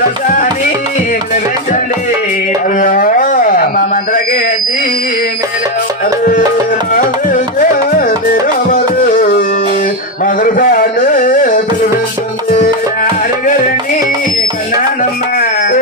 మంత్రసాని అయ్యా అమ్మ మంత్రకేసి మేలవ అరే నాదే నిరమరే మగరసానే పిలిపించండి అరుగరణి కన్నానమ్మ ఓ,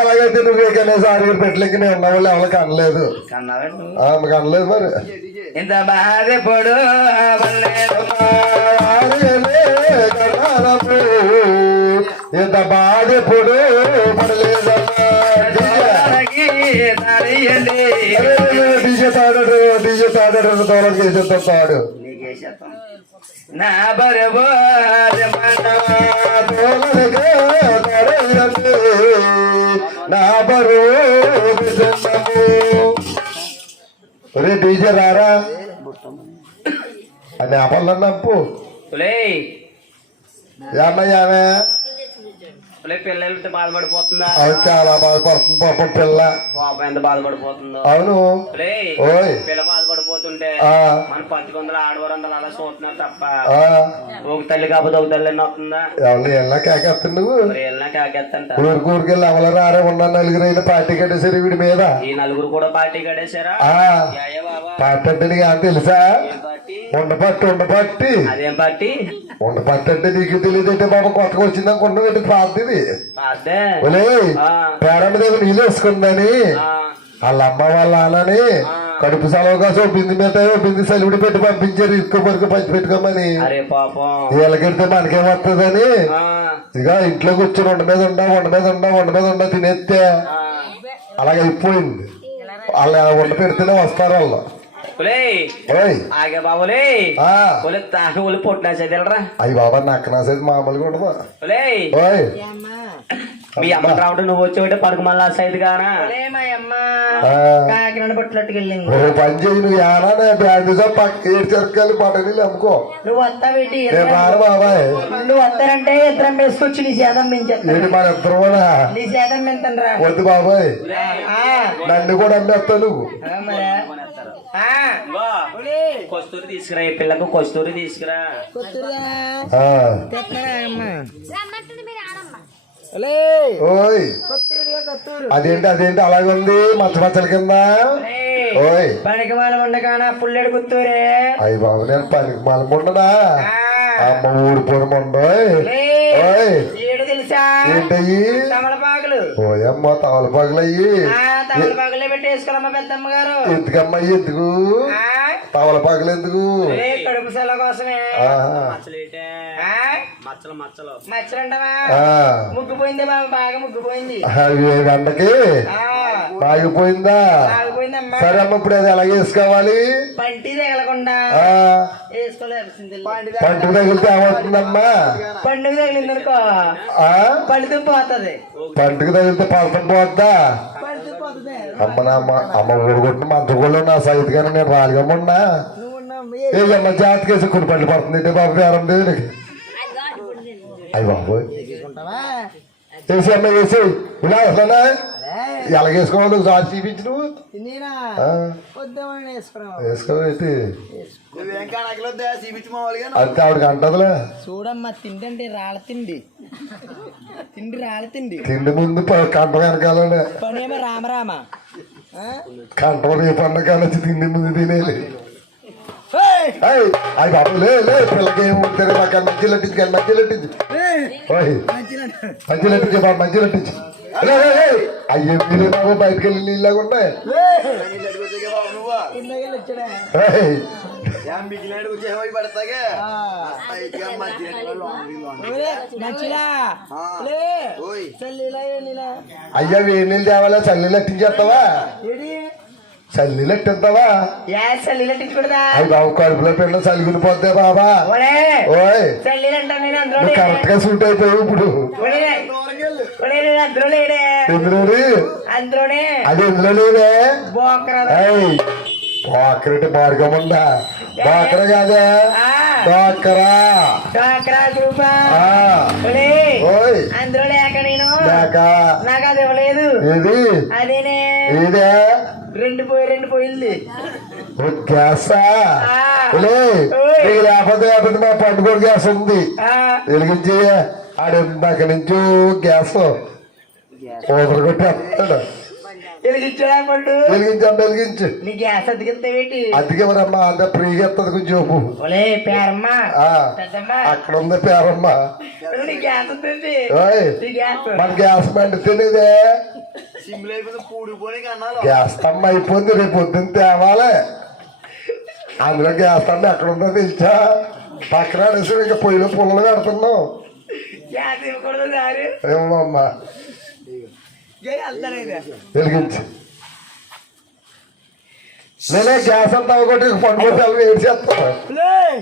అలాగైతే నువ్వే కనేసారి పెట్టలేక నేను ఉన్న వాళ్ళు ఎవరికి అనలేదు అనలేదు మరి ఇంత బాధపడు అవ్వలేదమ్మా. ఇంత పడలేదమ్మా దూరానికి దారియండి. డీజే తాడాడు డీజే తాడాడు చేసేస్తా తాడు. నా నా. ఒరే డీజే రారా అని అపల్లన్నప్పు ఒలేయ్, ఒలేయ్ పిల్లలతో బాధపడిపోతుందా? అది చాలా బాధపడుతుంది పాపం పిల్ల. పాపం ఎంత బాధపడిపోతుందో. అవును. ఒలేయ్, ఓయ్. పిల్ల బాధపడిపోతుంటే ఆ, మన పత్తికొందలు ఆడవారందరూ అలా చూస్తున్నారు తప్ప ఆ, ఒక తల్లి కాకపోతే ఒక తల్లి వస్తుందా? ఎవరిని ఎలా కేకేస్తాను నువ్వు? మరి వెళ్ళినా కాకేస్తంట ఊరికి ఊరికి వెళ్ళి ఎవరు ఉన్న నలుగురు అయిన పార్టీ కట్టేసారు వీడి మీద. ఈ నలుగురు కూడా పార్టీ కడేశారా ఆ. యాయే బాబా పార్టీ అంటే నీకు తెలుసా? ఏం పార్టీ? ఉండపట్టి ఉండపట్టి. అదేం పార్టీ? ఉండపట్టి అంటే నీకు తెలియదంటే బాబా కొత్తగా వచ్చింది అనుకుంటున్నా పార్టీ దగ్గర నీళ్ళు వేసుకుందని. వాళ్ళ అమ్మ వాళ్ళ నాన్నని కడుపు సెలవుగా సో బింది మీద బింది సెలవుడి పెట్టి పంపించారు ఇసుక పరుకు పంచి పెట్టుకోమని. వీళ్ళకెడితే మనకేం వస్తుందని ఆ, ఇక ఇంట్లో కూర్చొని వంట మీద ఉండా వంట మీద ఉండా వంట మీద ఉండా తినేస్తే. అలాగే అయిపోయింది. వాళ్ళు అలా వంట పెడితేనే వస్తారు వాళ్ళు. ఆగే బాబులే ఆ ఒలి తాగి ఒలి పొట్టినా చదిలరా అయ్యి బాబా నాకు నాసేది మామూలుగా ఉండదు మీ అమ్మ రావడం నువ్వు వచ్చేవిటే పడుకు మళ్ళా గానా ఆ, కాకినాడ ఓ పని చేయి నువ్వు ఏనా పక్క ఏడు చెరకాయలు పట్టనీళ్ళు అమ్ముకో నువ్వు రాను బాబాయ్ నువ్వు వస్తారంటే ఇద్దరం వేసుకొచ్చి నీ సేదం పెంచేస్తా ఏంటి మన ఇద్దరు కూడా నీ సేదం పెంచండి రా వద్దు బాబాయ్. నన్ను కూడా అమ్మేస్తావు నువ్వు. కొస్తూరి తీసుకురా ఈ పిల్లకు కొస్తూరి తీసుకురా. ఓయ్. అదేంటి అదేంటి? అలాగే ఉంది మచ్చ మచ్చల కింద. ఓయ్. పనికి మాల ఉండగానా పుల్లెడు గుత్తూరే. అయ్యి బాబు నేను పనికి మలముండనా అమ్మ ఊడిపోను ముండోయ్ ఓయ్. తెలుసా తమలపాకులు. ఓయమ్మ తవల పగలయ్యి ఆ తమలపాకులే పెట్టేసుకోవాలమ్మ పెద్దమ్మ గారు. ఎందుకమ్మయ్యి ఎందుకు? పగలు ఎందుకు? కడుపు సెల కోసమే. మచ్చలు మచ్చలు. మచ్చలంటావా ఆ. ముగ్గుపోయింది బాబు బాగా ముగ్గుపోయింది. ఆ, బాగిపోయిందా. సరే అమ్మ ఇప్పుడు అది ఎలాగ వేసుకోవాలి. పంటి తగలకుండా తగిలితే ఏమవుతుందమ్మా? పండుగ తగిలింది అనుకో ఆ? పడితే పోతుంది. పంటకు తగిలితే పడతం పోద్దా? అమ్మ నా అమ్మ అమ్మ ఊరుకుంటున్న మంత్రులు నా సైతిగానే నేను రాలిగమ్మన్నా ఏ అమ్మ జాతకేసి కొన్ని పళ్ళు పడుతుంది అంటే బాబు పేరం దేవునికి అయ్యి బాబు వేసి అమ్మ వేసి ఇలా అసలు ఎలాగేసుకోవాలి సాక్షి చూపించి నువ్వు. వేసుకోవేటి అంతే ఆవిడకి అంటదిలే. చూడమ్మా తిండి అంటే రాళ్ళ తిండి. తిండి రాళ్ళ తిండి. తిండి ముందు కంట వెనకాలనే. పని ఏమో రామరామ కంట అన్నకాల తిండి ముందు తినేది. అయ్యి బాబు లే లే పిల్లకి మాకు లట్టించు. కానీ లట్టించు. లట్టించు బాబు లట్టించు. అయ్యే మీరే బాబు బయటకు వెళ్ళి నచ్చిలా ఓయ్ అయ్యా వేడి నీళ్ళు తేవాలా? చల్లి లట్టించేస్తావా చల్లి లట్టిస్తావా ఏ చల్లీలు అంటించకూడదా అయ్యి బాబు కడుపులో పిండ బాబా. ఓయ్. కరెక్ట్గా సూట్ అయిపోయావు ఇప్పుడు. అది ఎందులో లేదే? బాకరెట్టి మార్గముందా బాకర కాదే? ఆ, బాకరా. అందులో లేక నేను. నాకు అది ఇవ్వలేదు. ఏది? అదేనే ఏదే రెండు పోయి రెండు పోయింది. గ్యాసా? లేకపోతే లేకపోతే మా పండుగ గ్యాస్ ఉంది. వెలిగించి ఆడ ఇందాక నుంచి గ్యాస్ ఊదరు కొట్టేస్తాడు. వెలిగించడా వెలిగించు నీ గ్యాస్ అతికిస్తావేటి అంత ఫ్రీగా ఎత్తది కొంచెం ఒలే పేరమ్మ. పెద్దమ్మ. అక్కడ ఉంది పేరమ్మా. నీ గ్యాస్ వస్తుంది ఓయ్. నీ గ్యాస్. మన గ్యాస్ బండి తినేదే. గ్యాస్ తమ్మ అయిపోయింది రేపు పొద్దున్న తేవాలి. అందులో గ్యాస్ తమ్మ ఎక్కడ ఉందో తెలుసా? పక్కన అనేసి ఇంకా పొయ్యిలో పుల్లలు సారు. ఏమమ్మా? వెలిగించు. నేనే గ్యాస్ అంతా ఒకటి పండుగ అవి ఏడు చేస్తాను.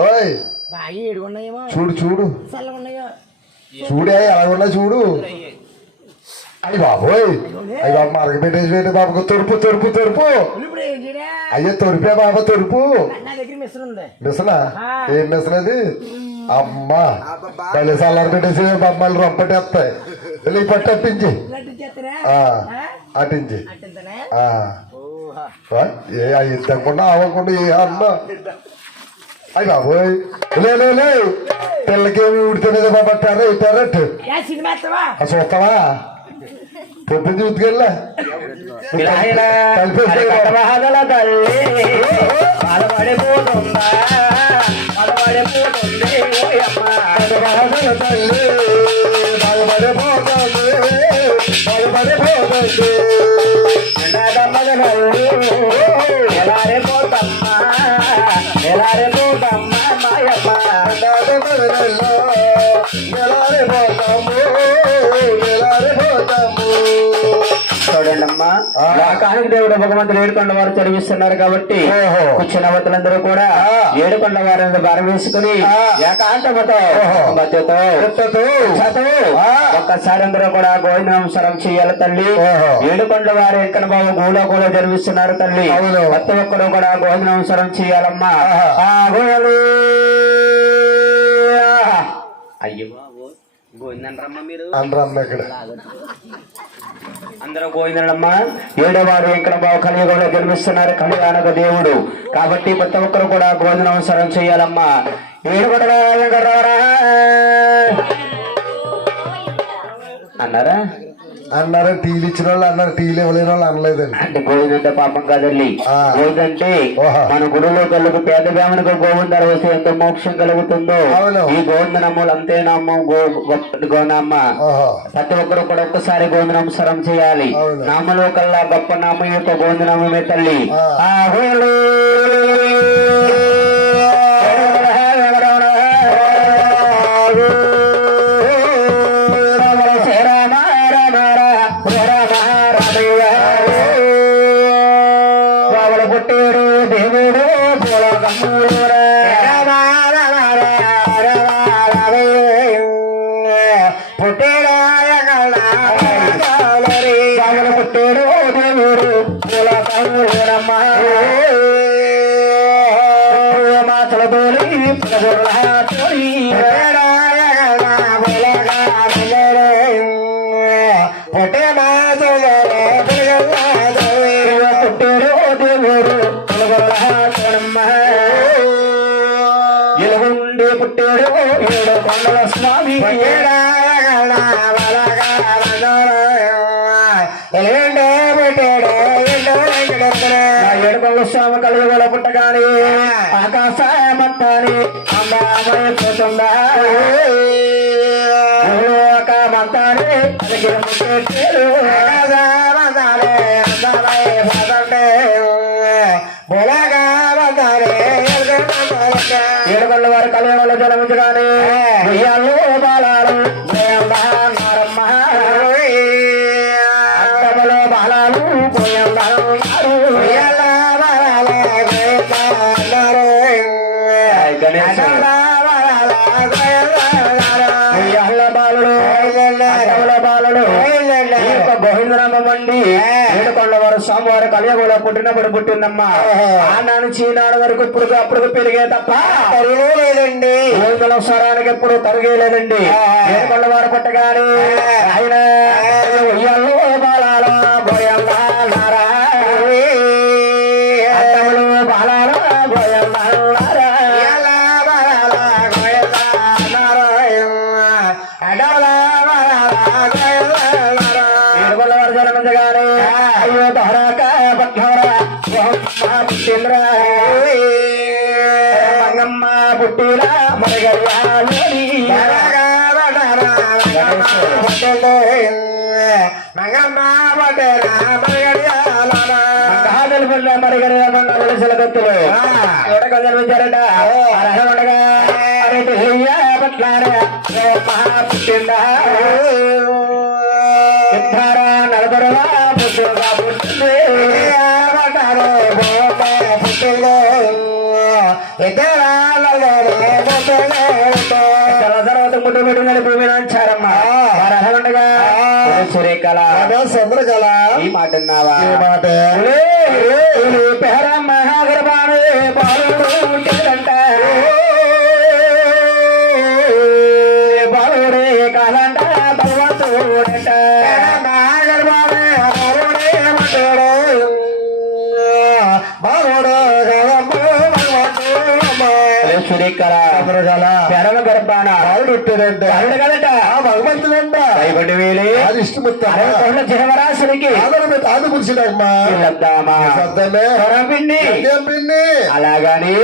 ఓయ్. చూడు చూడు. చూడే ఎలాగున్నా చూడు. అయ్యి బాబోయ్. అయ్యి బాబు మరగ పెట్టేసి పెట్టే బాబు. తొరుపు తొరుపు తొరుపు. అయ్యో తొరిపే బాబా తొరుపు. మిసనా. ఏం మిషన్ అది? అమ్మా. పల్లె సల్లారు పెట్టేసి బొమ్మలు రొంపటేస్తాయి వెళ్ళి పట్టు అట్టించి అట్టించి అంటేనా ఆ. ఆ, ఏ ఇద్దకుండా అవ్వకుండా ఏ అన్నా అయ్యి బాబోయ్. లే లే లే. పిల్లకేమి ఉడితేనేది బాబట్టారా ఇట్టారట్టు యా సినిమా వస్తావా ఆ చూస్తావా పొద్దున్న చూసుకెళ్ళా బాధల తల్లి బాధపడిపోతుందా బాధపడిపోతుంది ఓయమ్మ ఎలారే ఆ. లోకానికి దేవుడు భగవంతుడు ఏడుకొండ వారు చదివిస్తున్నారు కాబట్టి ఓహో. కూర్చున్నవతులందరూ కూడా. ఏడుకొండ వారిని భారం వేసుకుని. ఏకాంతమతో. మధ్యతో. ఒక్కసారి అందరూ కూడా గోవిందనమస్కారం చేయాలి తల్లి ఓహో. ఏడుకొండ వారు ఎక్కడ బాబు గూడో కూడా జరిపిస్తున్నారు తల్లి. ప్రతి ఒక్కరు కూడా గోవిందనమస్కారం చేయాలమ్మా ఆహా. ఆ, గోవిందు. అయ్యో గోవిందనరమ్మ మీరు అందరమ్మ ఇక్కడ అందరూ గోవిందనమ్మ. ఏడవాడు వెంకటబాబు కలియుగంలో జన్మిస్తున్నారు కళ్యాణక దేవుడు. కాబట్టి ప్రతి ఒక్కరు కూడా గోవింద నమస్కారం చేయాలమ్మా. ఏడుగొండల అన్నారా? అన్నారు టీలు ఇచ్చిన వాళ్ళు అన్నారు టీలు ఇవ్వలేని వాళ్ళు అనలేదండి అంటే గోవిందంటే పాపం కాదండి. గోవిందంటే. మన గుడిలో కలుగు పేద బ్రాహ్మణుకు గోవిందారు వస్తే ఎంత మోక్షం కలుగుతుందో. ఈ గోవింద నమ్ములు అంతే గొప్ప గోనమ్మ ఓహో ప్రతి ఒక్కరు కూడా ఒక్కసారి గోవింద నమస్కారం చేయాలి. నామలో కల్లా గొప్ప నామం యొక్క గోవింద నామమే తల్లి ఎలుగుండే పుట్టాడు ఏడు కొండల స్వామి. ఏడు కొండల స్వామి కలుగుల పుట్టగాని ఆకాశమంతాని అమ్మాయిపోతుందా మంతాని ఏడుకొండ వారి కళ్యాణంలో జన్మించగానే వెయ్యాలు బాలాలు బాలుడు యొక్క గోవిందరామండి ఏడుకొండ వారు సోమవారం కలియగూడ పుట్టినప్పుడు పుట్టిందమ్మా. ఆనాడు చీనాడు వరకు ఇప్పుడు అప్పుడు పెరిగే తప్ప. లేదండి స్వరానికి ఎప్పుడు తరిగేలేదండి ఏడుకొండ వారు పుట్టగానే ఆయన ఉండగా ఇద్దారా నలభరవా పుట్టుగా పుట్టింది సురేఖల చంద్రకళ ఈ మాట విన్నావా ఏ మాట పేర మహాగర్భాణి బాలుడు ఉంటేదంట బాలుడే కాదంట భగవంతుడంట సురేఖల చంద్రకళ పెరమ గర్భాన బాలుడు పుట్టాడంట బాలుడు కదట భగవంతుడంట భయపడి వేలి అది ఇష్టముత్త అరవై కొండ జనవరాశునికి ఆదరణ తాదు పురుషుడమ్మా పిల్లద్దామా సద్దమే పిండి పిండి అలాగని.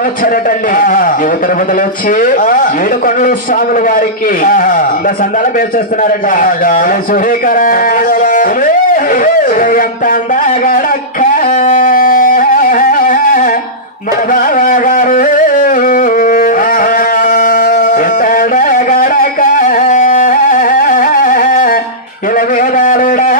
వచ్చారటండి ఆ. యువతర పదలు వచ్చి ఆ. ఏడు కొండలు స్వాముల వారికి. ఇంత సందాలు పేరు చేస్తున్నారట. ఎంత అందగడక్క మన బాబా గారు ఎంత అందగడక్క ఇలా వేదాలుడా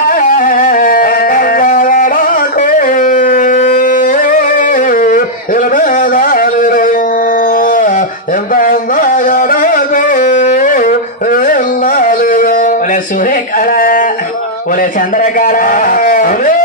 ఒలే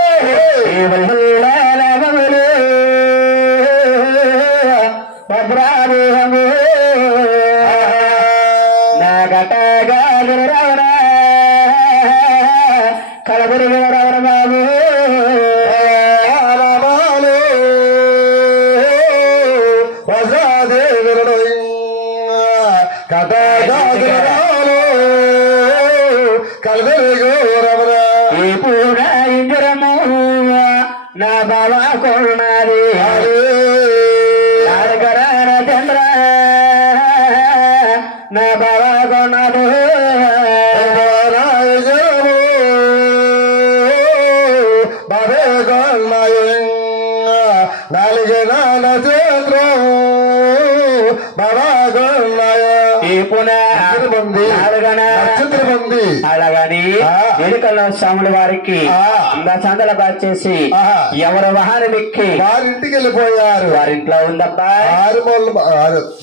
ఈ పున. మంది నాలుగన. నక్షత్రం ఉంది అలాగని ఆ. వేడుకల్లో స్వాముల వారికి సందల చేసి ఆహా. ఎవరు వాహనం ఎక్కి వారింటికి వెళ్ళిపోయారు. వారింట్లో ఉందబ్బా. ఆరు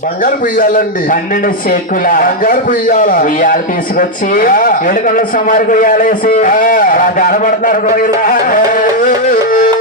బంగారు పుయ్యాలండి. పన్నెండు సేకుల బంగారు పుయ్యాల. ఉయ్యాలు తీసుకొచ్చి. వేడుకల్లో సమారికి ఉయ్యాలేసి ఆ. అలా ఏ.